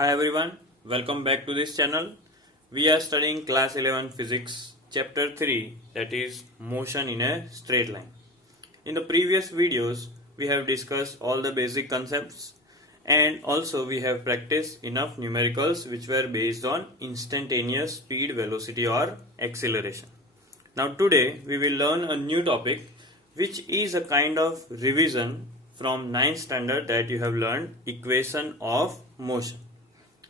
Hi everyone, welcome back to this channel. We are studying class 11 physics chapter 3, that is motion in a straight line. In the previous videos we have discussed all the basic concepts and also we have practiced enough numericals which were based on instantaneous speed, velocity or acceleration. Now today we will learn a new topic which is a kind of revision from 9th standard that you have learned, equation of motion.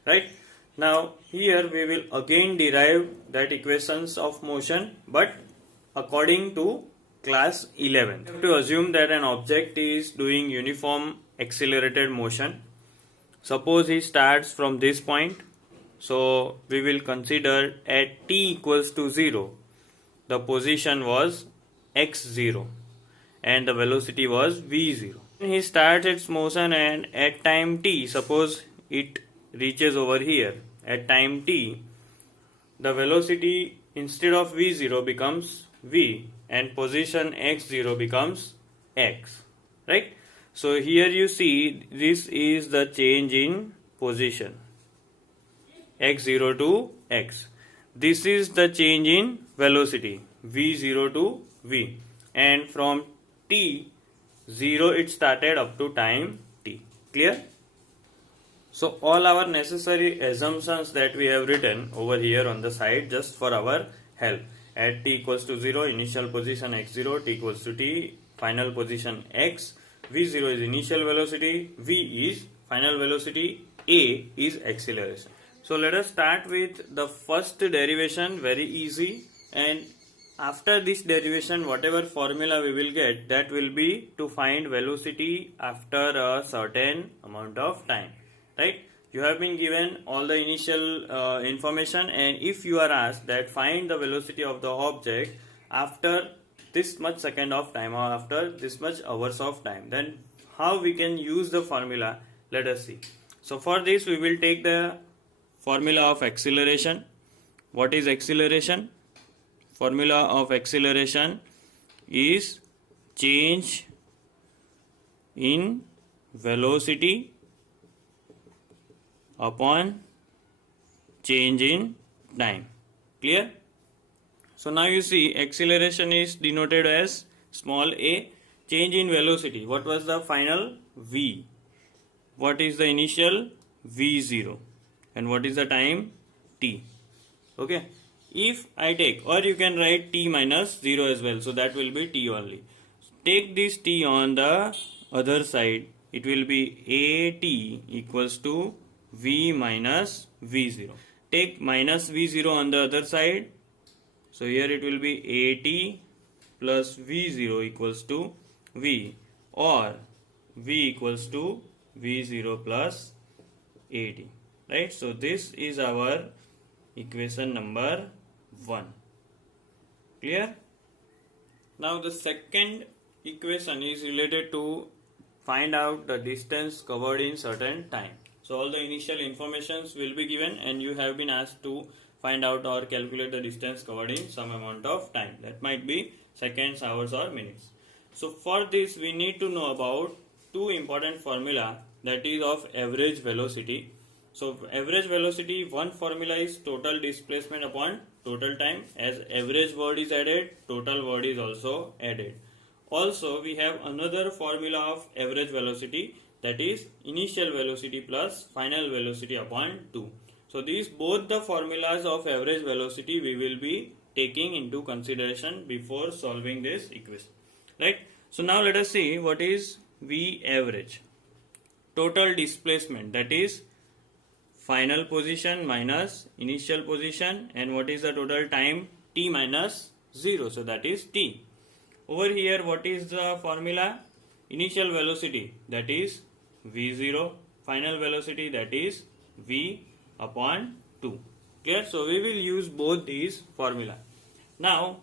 Right? Now here we will again derive that equations of motion but according to class 11. We have to assume that an object is doing uniform accelerated motion. Suppose he starts from this point. So we will consider at t equals to 0 the position was x0 and the velocity was v0. He starts its motion and at time t, suppose it reaches over here at time t, the velocity instead of v0 becomes v and position x0 becomes x, right? So here you see this is the change in position x0 to x. This is the change in velocity v0 to v, and from t0 it started up to time t. Clear? So all our necessary assumptions that we have written over here on the side just for our help. At t equals to 0, initial position x0, t equals to t, final position x, v0 is initial velocity, v is final velocity, a is acceleration. So let us start with the first derivation, very easy, and after this derivation whatever formula we will get, that will be to find velocity after a certain amount of time. Right? You have been given all the initial information, and if you are asked that find the velocity of the object after this much second of time or after this much hours of time, then how we can use the formula, let us see. So for this we will take the formula of acceleration. What is acceleration? Formula of acceleration is change in velocity upon change in time. Clear? So now you see acceleration is denoted as small a, change in velocity. What was the final? V. What is the initial? V0. And what is the time? T. Okay. If I take, or you can write t minus 0 as well, so that will be t only. Take this t on the other side, it will be at equals to v minus v0. Take minus v0 on the other side, so here it will be at plus v0 equals to v, or v equals to v0 plus at. Right? So this is our equation number 1. Clear? Now the second equation is related to find out the distance covered in certain time. So all the initial informations will be given and you have been asked to find out or calculate the distance covered in some amount of time. That might be seconds, hours or minutes. So for this we need to know about two important formula, that is of average velocity. So average velocity, one formula is total displacement upon total time. As average word is added, total word is also added. Also we have another formula of average velocity, that is initial velocity plus final velocity upon 2. So these both the formulas of average velocity we will be taking into consideration before solving this equation. Right? So now let us see what is V average. Total displacement, that is final position minus initial position, and what is the total time? T minus 0, so that is T. Over here what is the formula? Initial velocity, that is v0, final velocity, that is v upon 2. Clear? So we will use both these formula. Now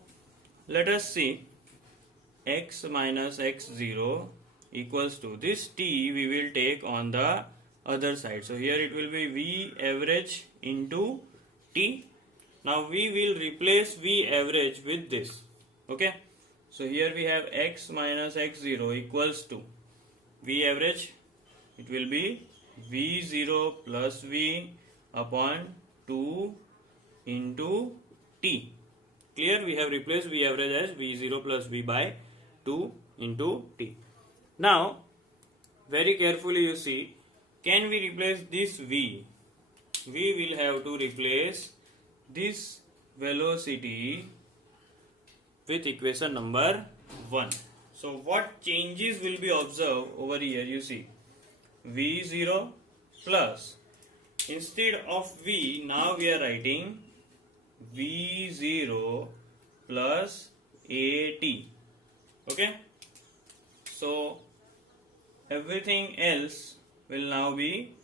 let us see x minus x0 equals to this t we will take on the other side. So here it will be v average into t. Now we will replace v average with this. Okay. So here we have x minus x0 equals to v average, it will be V0 plus V upon 2 into T. Clear? We have replaced V average as V0 plus V by 2 into T. Now, very carefully you see, can we replace this V? We will have to replace this velocity with equation number 1. So what changes will be observed over here? You see, V0 plus, instead of V, now we are writing V0 plus AT. Okay? So everything else will now be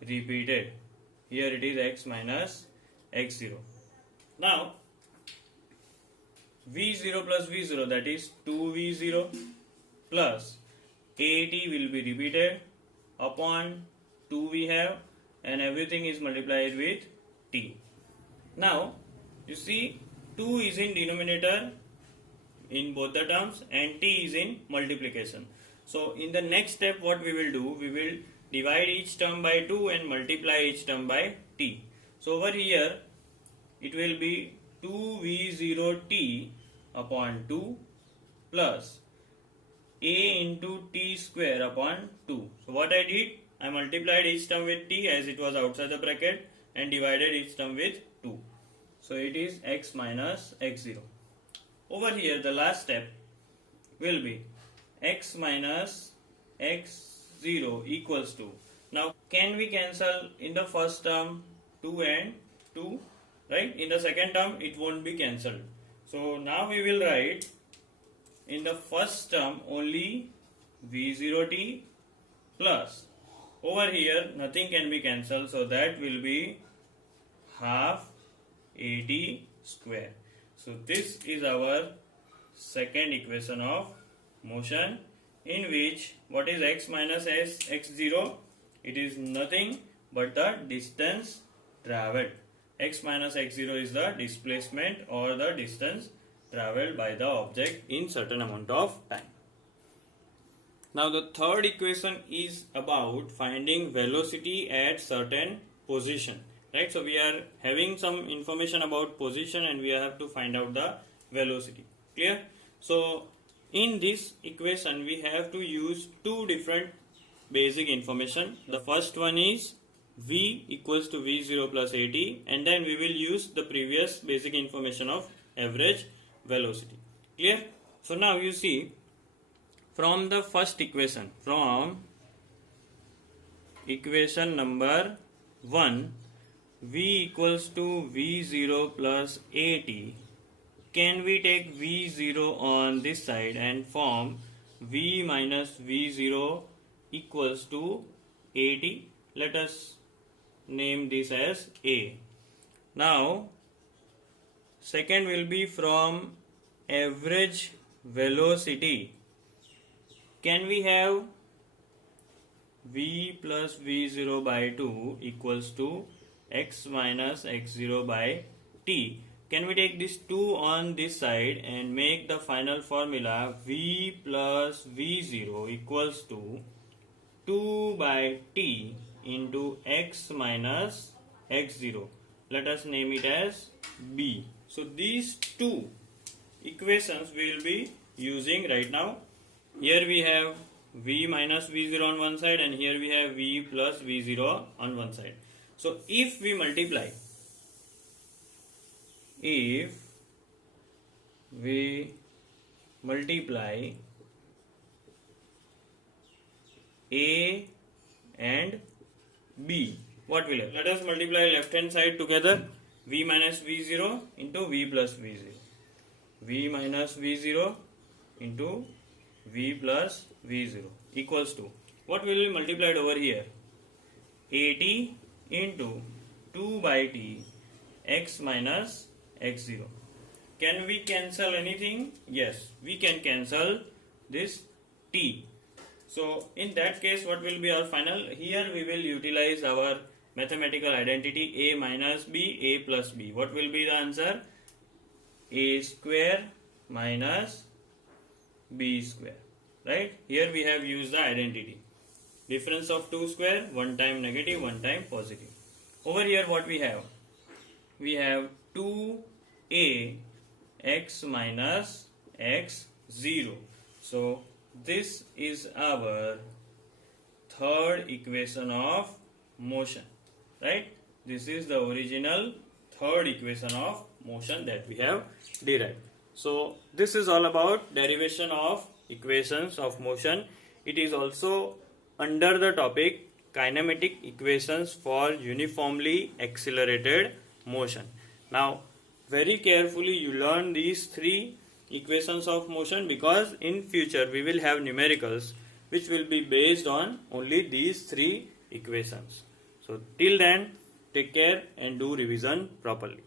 repeated. Here it is x minus x0. Now V0 plus V0, that is 2V0 plus AT will be repeated upon 2 we have, and everything is multiplied with T. Now you see, 2 is in denominator in both the terms and T is in multiplication. So in the next step what we will do, we will divide each term by 2 and multiply each term by T. So over here it will be 2V0T upon 2 plus A into T square upon 2. So what I did, I multiplied each term with T as it was outside the bracket and divided each term with 2. So it is x minus x0. Over here the last step will be x minus x0 equals to, now can we cancel in the first term 2 and 2, right? In the second term it won't be cancelled. So now we will write in the first term only V0T plus, over here nothing can be cancelled, so that will be half AT square. So this is our second equation of motion, in which what is x minus x0? It is nothing but the distance travelled. X minus x0 is the displacement or the distance travelled by the object in certain amount of time. Now the third equation is about finding velocity at certain position. Right, so we are having some information about position and we have to find out the velocity. Clear? So in this equation we have to use two different basic information. The first one is V equals to V0 plus AT, and then we will use the previous basic information of average velocity. Clear? So now you see, from the first equation, from equation number 1, V equals to V0 plus AT, can we take V0 on this side and form V minus V0 equals to AT? Let us name this as A. Now second will be from average velocity. Can we have V plus V0 by 2 equals to x minus x0 by t? Can we take this 2 on this side and make the final formula V plus V0 equals to 2 by t into x minus x0. Let us name it as B. So these two equations we will be using right now. Here we have V minus V0 on one side and here we have V plus V0 on one side. So if we multiply A and B, what will happen? Let us multiply left hand side together. V minus V0 into V plus V0. V minus V0 into V plus V0 equals to, what will be multiplied over here? AT into 2 by t x minus x0. Can we cancel anything? Yes, we can cancel this t. So in that case, what will be our final? Here we will utilize our mathematical identity A minus B, A plus B. What will be the answer? A square minus B square. Right? Here we have used the identity. Difference of 2 square, one time negative, one time positive. Over here what we have? We have 2a x minus x 0. So this is our third equation of motion, right? This is the original third equation of motion that we have derived. So this is all about derivation of equations of motion. It is also under the topic kinematic equations for uniformly accelerated motion. Now very carefully you learn these three equations of motion, because in future we will have numericals which will be based on only these three equations. So till then, take care and do revision properly.